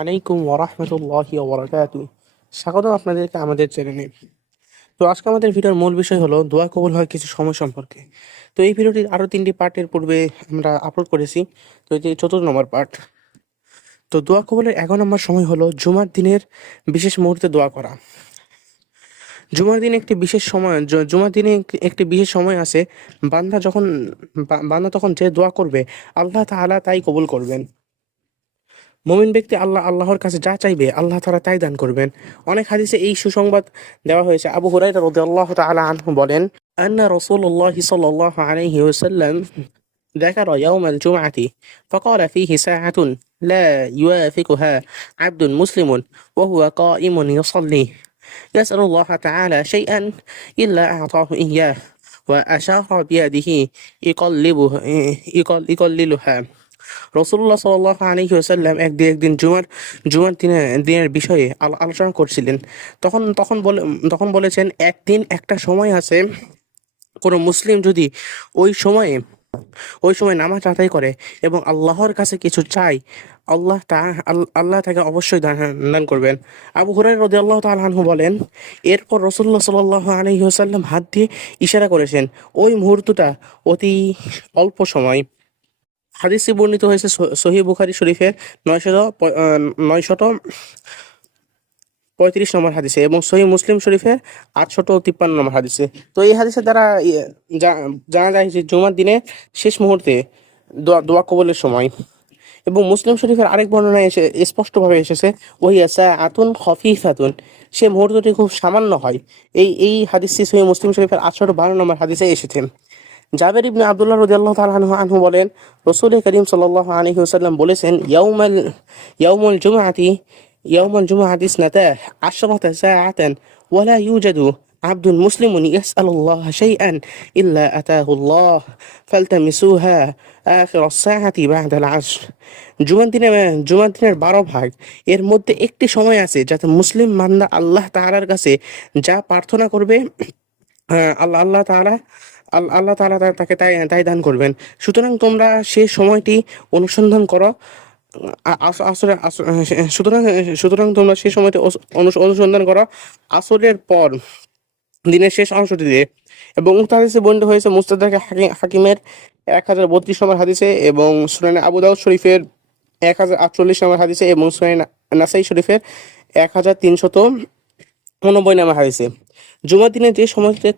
আলাইকুম ওরহমতুল্লাহি ওবরাকাতু। স্বাগত আপনাদেরকে আমাদের চ্যানেলে। তো আজকে আমাদের ভিডিওর মূল বিষয় হলো দোয়া কবুল হয় কিছু সময় সম্পর্কে। তো এই ভিডিওটির আরো 3টি পার্টের পূর্বে আমরা আপলোড করেছি। তো এটি 4th নম্বর পার্ট। তো দোয়া কবুলের 11 নম্বর সময় হলো জুমার দিনের বিশেষ মুহূর্তে দোয়া করা। জুমার দিনে একটি বিশেষ সময় জুমার দিনে একটি বিশেষ সময় আছে। বান্দা তখন যে দোয়া করবে আল্লাহ তাআলা তাই কবুল করবেন। মুমিন ব্যক্তি আল্লাহর কাছে যা চাইবে আল্লাহ তাআলা তাই দান করবেন। অনেক হাদিসে এই সুসংবাদ দেওয়া হয়েছে। আবু হুরায়রা রাদিয়াল্লাহু তাআলা আনহু বলেন, আন্না রাসূলুল্লাহ সাল্লাল্লাহু আলাইহি ওয়াসাল্লাম ذكر يوم الجمعة فقال فيه ساعة لا يوافقها عبد مسلم وهو قائم يصلي يسأل الله تعالى شيئا إلا أعطاه إياه وأشار بيده يقللها। রসুল্লাহ সাল্লাল্লাহু আলাইহি ওয়াসাল্লাম একদিন জুমার দিনের বিষয়ে আলোচনা করছিলেন। তখন তখন বলে তখন বলেছেন, একদিন একটা সময় আছে, কোনো মুসলিম যদি ওই সময়ে নামাজ আদায় করে এবং আল্লাহর কাছে কিছু চায়, আল্লাহ তাকে অবশ্যই দান করবেন। আবু হুরায়রা রাদিয়াল্লাহু তাআলা আনহু বলেন, এরপর রাসূলুল্লাহ সাল্লাল্লাহু আলাইহি ওয়াসাল্লাম হাত দিয়ে ইশারা করেছেন। ওই মুহূর্তটা অতি অল্প সময়। হাদিসটি বর্ণিত হয়েছে সহিহ বুখারী শরীফের 935 নম্বর হাদিসে এবং সহিহ মুসলিম শরীফের 853 নম্বর হাদিসে। তো এই হাদিসের দ্বারা জানা যায় যে জুমার দিনে শেষ মুহূর্তে দোয়া কবুলের সময়। এবং মুসলিম শরীফের আরেক বর্ণনায় স্পষ্টভাবে এসেছে, ওহিয়া সাআতুন খফীফাতুন, সে মুহূর্তটি খুব সামান্য হয়। এই হাদিসটি সহিহ মুসলিম শরীফের 852 নম্বর হাদিসে এসেছে। জাবের ইবনে আব্দুল্লাহ রাদিয়াল্লাহু তাআলা আনহু বলেন, রাসূল করিম সাল্লাল্লাহু আলাইহি ওয়াসাল্লাম বলেছেন, ইয়াউমুল জুমআতি ইসনাতা আশরাতা সাআতান ওয়ালা ইউজাদু আবদুন মুসলিমুন ইয়াসআলুল্লাহ শাইআন ইল্লা আতাহুল্লাহ ফালতামিসুহা আখিরাস সাআতি বা'দাল আসর। জুমার দিনের 12 ভাগ, এর মধ্যে একটি সময় আছে যাতে মুসলিম বান্দা আল্লাহ তাআলার কাছে যা প্রার্থনা করবে আল্লাহ তাআলা তাকে তাই দান করবেন। সুতরাং তোমরা সে সময়টি অনুসন্ধান করো। সুতরাং তোমরা সে সময়টি অনুসন্ধান করো আসরের পর দিনের শেষ অংশটিতে। এবং উক্ত হাদিসে বর্ণিত হয়েছে মুস্তাদরাক হাকিমের 1032 নম্বর হাদিসে এবং সুনানে আবু দাউদ শরীফের 1048 নম্বর হাদিসে এবং সুনানে নাসাই শরীফের 1399 নম্বর হাদিসে। জুমার দিনে যে সময়টিতে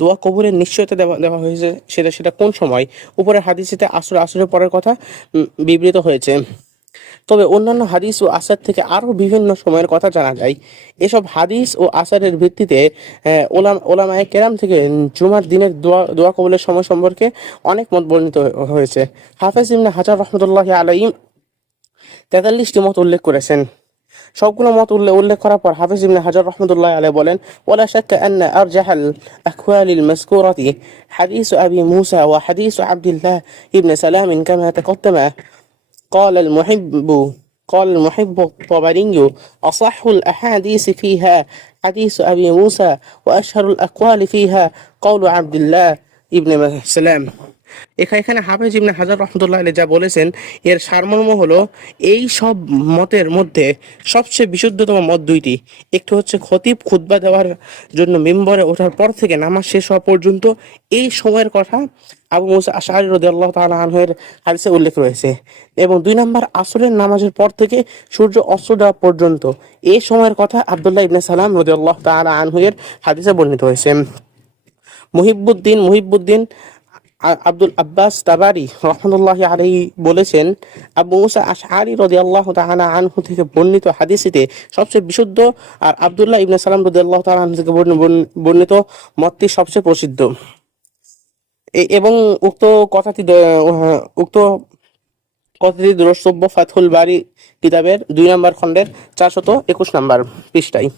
দোয়া কবুলের নিশ্চয়তা দেওয়া হয়েছে সেটা কোন সময়? উপরের হাদিসেতে আসরের পরের কথা বিবৃত হয়েছে। তবে অন্যান্য হাদিস ও আসার থেকে আরও বিভিন্ন সময়ের কথা জানা যায়। এসব হাদিস ও আসারের ভিত্তিতে ওলামায়ে কেরাম থেকে জুমার দিনের দোয়া কবুলের সময় সম্পর্কে অনেক মত বর্ণিত হয়েছে। হাফেজ ইবনে হাজার রাহমাতুল্লাহি আলাইহি 43টি মত উল্লেখ করেছেন। সবগুলো মত উল্লেখ করার পর হাফিজ ইবনে হাজার রাহমাতুল্লাহি আলাইহি বলেন, ওয়ালা শাক্কা আন্না আরজাহাল আকওয়ালিল মাযকুরাতি হাদিস আবি মুসা ওয়া হাদিস আব্দুল্লাহ ইবনে সালাম কামা তাকদ্দামা। قال المحب الطبري أصح الأحاديث فيها حديث أبي موسى وأشهر الأقوال فيها قول عبد الله ابن سلام। এখানে হাফেজ ইবনে হাজার রাহমাতুল্লাহ আলাইহি যা বলেছেন এর সারমর্ম হলো, এই সব মতের মধ্যে সবচেয়ে বিশুদ্ধতম মত দুইটি। একটি হচ্ছে খতিব খুতবা দেওয়ার জন্য মিম্বরে ওঠার পর থেকে নামাজ শেষ হওয়া পর্যন্ত এই সময়ের কথা আবু মুসা আশআরী রাদিয়াল্লাহু তাআলা আনহুর হাদিসে উল্লেখ রয়েছে। এবং 2 নম্বর আসরের নামাজের পর থেকে সূর্য অস্ত যাওয়া পর্যন্ত এই সময়ের কথা আব্দুল্লাহ ইবনে সালাম রাদিয়াল্লাহু তাআলা আনহুর হাদিসে বর্ণিত হয়েছে। মুহিবুদ্দিন আব্দুল আব্বাস তাবারি রহমতুল্লাহি আলাইহি বলেছেন, আবু মুসা আশআরী রাদিয়াল্লাহু তাআলা আনহু থেকে বর্ণিত হাদিসটিতে সবচেয়ে বিশুদ্ধ আর আব্দুল্লাহ ইবনে সালাম রাদিয়াল্লাহু তাআলা আনহু থেকে বর্ণিত মতটি সবচেয়ে প্রসিদ্ধ। এবং উক্ত কথাটি দ্রষ্টব্য ফাতহুল বারী কিতাবের 2 নম্বর খণ্ডের 421 নম্বর পৃষ্ঠায়।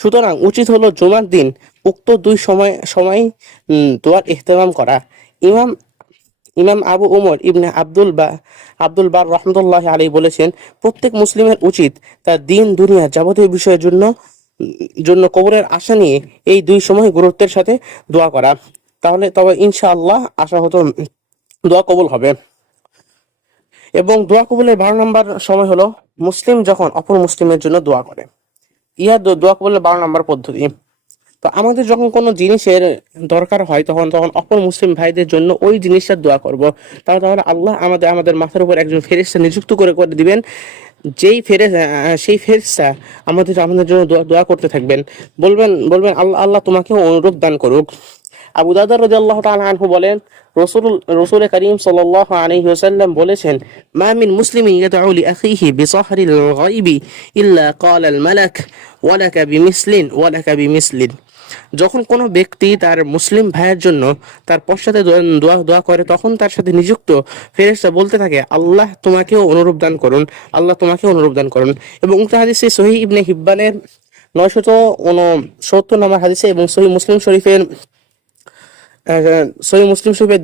সুতরাং উচিত হলো জুমার দিন উক্ত 2 সময় দোয়ার ইহতেমাম করা। ইমাম আবু উমর ইবনে আব্দুল বার রহমতুল্লাহি আলাইহি বলেছেন, প্রত্যেক মুসলিমের উচিত তার দিন দুনিয়া যাবতীয় বিষয়ের জন্য কবরের আশা নিয়ে এই 2 সময় গুরুত্বের সাথে দোয়া করা। তবে ইনশাআল্লাহ আশা হতো দোয়া কবুল হবে। এবং দোয়া কবুলের 12 নম্বর সময় হলো মুসলিম যখন অপর মুসলিমের জন্য দোয়া করে। ইহা দোয়া কবুলের 12 নম্বর পদ্ধতি। তো আমাদের যখন কোনো জিনিসের দরকার হয় তখন তখন অপর মুসলিম ভাইদের জন্য ওই জিনিসটার দোয়া করব। তাহলে আল্লাহ আমাদের মাথার উপর একজন ফেরেশতা নিযুক্ত করে করে দিবেন, সেই ফেরেশতা আমাদের জন্য দোয়া করতে থাকবেন। বলবেন আল্লাহ আল্লাহ তোমাকেও অনুরূপ দান করুক। আবু দারদা রাদিয়াল্লাহু তাআলা আনহু বলেন, রাসূল করিম সাল্লাল্লাহু আলাইহি ওয়াসাল্লাম বলেছেন, মা মিন মুসলিমিন ইয়াদউ লিআখিহি বিসাহরিল গায়বি ইল্লা ক্বালা আল মালাক ওয়ালাকা বিমিসলিন ওয়ালাকা বিমিসলিন। যখন কোনো ব্যক্তি তার মুসলিম ভাইয়ের জন্য তার পশ্চাতে দোয়া করে তখন তার সাথে নিযুক্ত ফেরেশতা বলতে থাকে, আল্লাহ তোমাকেও অনুরূপ দান করুন, আল্লাহ তোমাকেও অনুরূপ দান করুন। এবং উক্ত হাদিসে সহিহ ইবনে হিব্বানের 969 নম্বর হাদিসে এবং সহিহ মুসলিম শরীফের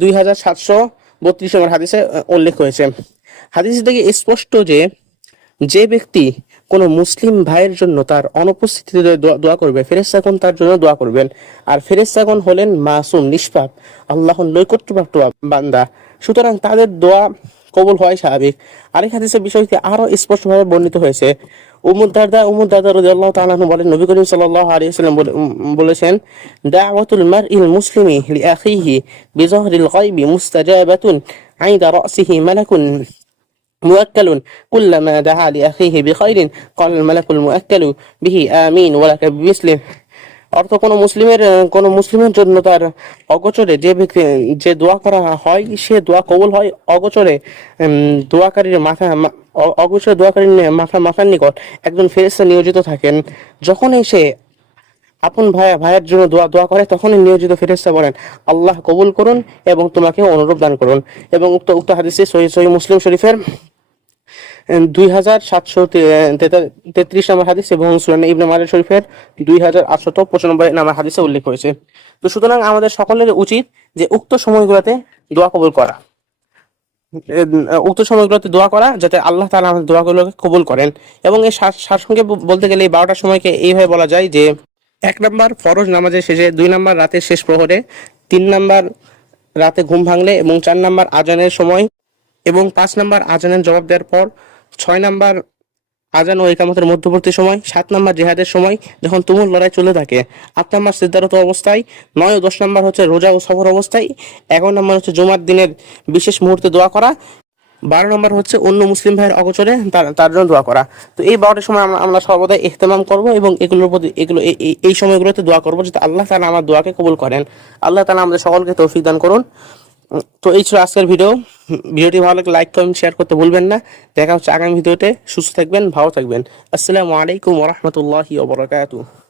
2732 নম্বর হাদিসে উল্লেখ হয়েছে। হাদিস থেকে স্পষ্ট যে ব্যক্তি কোনো মুসলিম ভাইয়ের জন্য তার অনুপস্থিতিতে দোয়া করবে, ফেরেশতাগণ তার জন্য দোয়া করবেন। আর ফেরেশতাগণ হলেন মাসুম, নিষ্পাপ, আল্লাহর নৈকট্যপ্রাপ্ত বান্দা, সুতরাং তাদের দোয়া কবুল হয় স্বাভাবিক। আরেক হাদিসে বিষয়টি আরো স্পষ্টভাবে বর্ণিত হয়েছে। উম্মু দারদা রাদিয়াল্লাহু তাআলা আনহু বলেন, নবী করিম সাল্লাল্লাহু আলাইহি ওয়াসাল্লাম বলেছেন, দাওয়াতুল মারইল মুসলিমি লিআখিহি বিযাহরিল গায়বি মুস্তাজাবাতুন আইনদা রাসিহি মালাকুন মুআক্কালুন কুল্লামা দাআ লিআখিহি বিখাইরিন ক্বালা আল মালাকুল মুআক্কালু বিহি আমিন ওয়া লাকা বিমিসলিহি। অর্থ কোনো মুসলিমের জন্য তার অগোচরে যে দোয়া করা হয় সে দোয়া কবুল হয়। অগোচরে দোয়াকারীর মাথার নিকট একজন ফেরেশতা নিয়োজিত থাকেন। যখনই সে আপন ভাইয়ের জন্য দোয়া করে তখনই নিয়োজিত ফেরেশতা বলেন, আল্লাহ কবুল করুন এবং তোমাকে অনুরূপ দান করুন। এবং উক্ত হাদিসে সহিহ মুসলিম শরীফের 2733 নম্বর হাদিস এবং সুনান ইবনে মাজাহ শরীফের 2895 নম্বর হাদিসে উল্লেখ হয়েছে। তো সুতরাং আমাদের সকলের উচিত যে উক্ত সময়গুলোতে দোয়া দোয়া করা যাতে আল্লাহ তাআলা আমাদের দোয়াগুলোকে কবুল করেন। এবং এই সারসংক্ষেপে বলতে গেলে এই 12টার সময়কে এইভাবে বলা যায় যে 1 নম্বর ফরজ নামাজের শেষে, 2 নম্বর রাতের শেষ প্রহরে, 3 নম্বর রাতে ঘুম ভাঙলে এবং 4 নম্বর আজানের সময় এবং 5 নম্বর আজানের জবাব দেওয়ার পর, 6 নম্বর আজান ও ইকামতের মধ্যবর্তী সময়, 7 নম্বর জিহাদের সময় যখন তুমুল লড়াই চলে থাকে, 8 নম্বর সিজদারত অবস্থায়, 9 ও 10 নম্বর হচ্ছে রোজা ও সফর অবস্থায়, 11 নম্বর হচ্ছে জুমার দিনের বিশেষ মুহূর্তে দোয়া করা, 12 নম্বর হচ্ছে অন্য মুসলিম ভাইয়ের অগোচরে তার জন্য দোয়া করা। তো এই 12টার সময় আমরা সর্বদা ইহতেমাম করব এবং এই সময়গুলোতে দোয়া করব যাতে আল্লাহ তাআলা আমার দোয়াকে কবুল করেন। আল্লাহ তাআলা আমাদের সকলকে তৌফিক দান করুন। তো এই ছিল আজকের ভিডিওটি ভালো লাগলে লাইক কমেন্ট শেয়ার করতে ভুলবেন না। দেখা হচ্ছে আগামী ভিডিওতে। সুস্থ থাকবেন, ভালো থাকবেন। আসসালামু আলাইকুম ওয়া রাহমাতুল্লাহি ওয়া বারাকাতুহু।